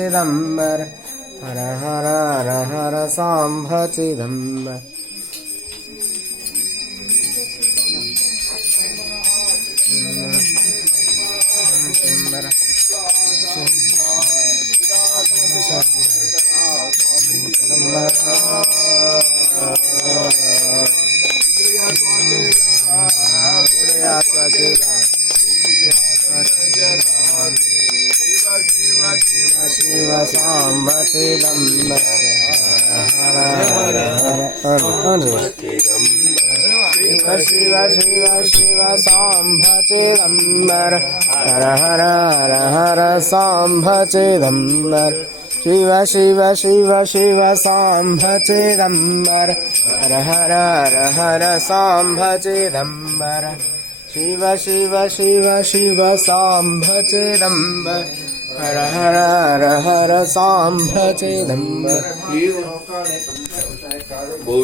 Chidanbar, Hara Hara Hara Hara Sambha Chidanbar. Shiva Shiva Sambha Chidambar, Hara Hara Hara Hara Sambha Chidambar. Shiva Shiva Shiva Shiva Sambha Chidambar, Hara Hara Hara Hara Sambha Chidambar. Shiva Shiva Shiva Shiva Sambha Chidambar, Hara Hara Hara Hara Sambha Chidambar.